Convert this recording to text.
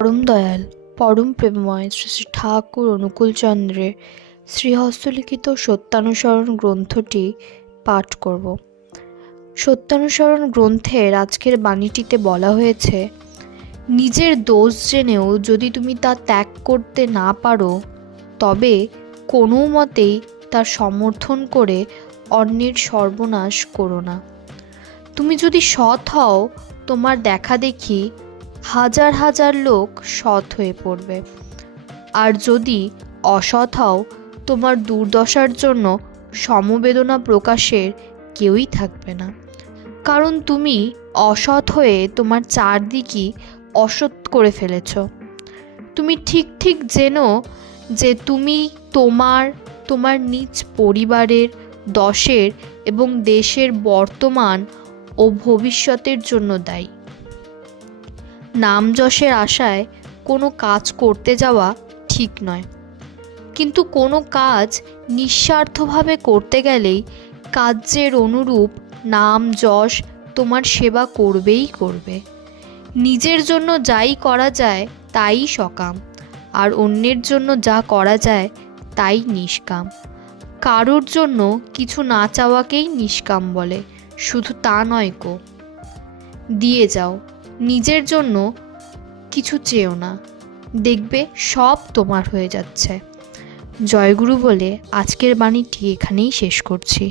পরম দয়াল পরম প্রেমময় শ্রী শ্রী ঠাকুর অনুকূলচন্দ্রের শ্রীহস্তলিখিত সত্যানুসরণ গ্রন্থটি পাঠ করব। সত্যানুসরণ গ্রন্থের আজকের বাণীটিতে বলা হয়েছে, নিজের দোষ জেনেও যদি তুমি তা ত্যাগ করতে না পারো, তবে কোনো মতেই তার সমর্থন করে অন্যের সর্বনাশ করো না। তুমি যদি সৎ হও, তোমার দেখা দেখি হাজার হাজার লোক সৎ হয়ে পড়বে, আর যদি অসৎ হও, তোমার দুর্দশার জন্য সমবেদনা প্রকাশের কেউই থাকবে না। কারণ তুমি অসৎ হয়ে তোমার চারদিকই অসৎ করে ফেলেছ। তুমি ঠিক ঠিক জেনো যে তুমি তোমার নিজ পরিবারের, দশের এবং দেশের বর্তমান ও ভবিষ্যতের জন্য দায়ী। নাম যশের আশায় কোনো কাজ করতে যাওয়া ঠিক নয়, কিন্তু কোনো কাজ নিঃস্বার্থভাবে করতে গেলেই কার্যের অনুরূপ নাম যশ তোমার সেবা করবেই করবে। নিজের জন্য যাই করা যায় তাই সকাম, আর অন্যের জন্য যা করা যায় তাই নিষ্কাম। কারোর জন্য কিছু না চাওয়াকেই নিষ্কাম বলে, শুধু তা নয় গো। দিয়ে যাও, নিজের জন্য কিছু চেও না, দেখবে সব তোমার হয়ে যাচ্ছে। জয়গুরু বলে আজকের বাণীটি এখানেই শেষ করছি।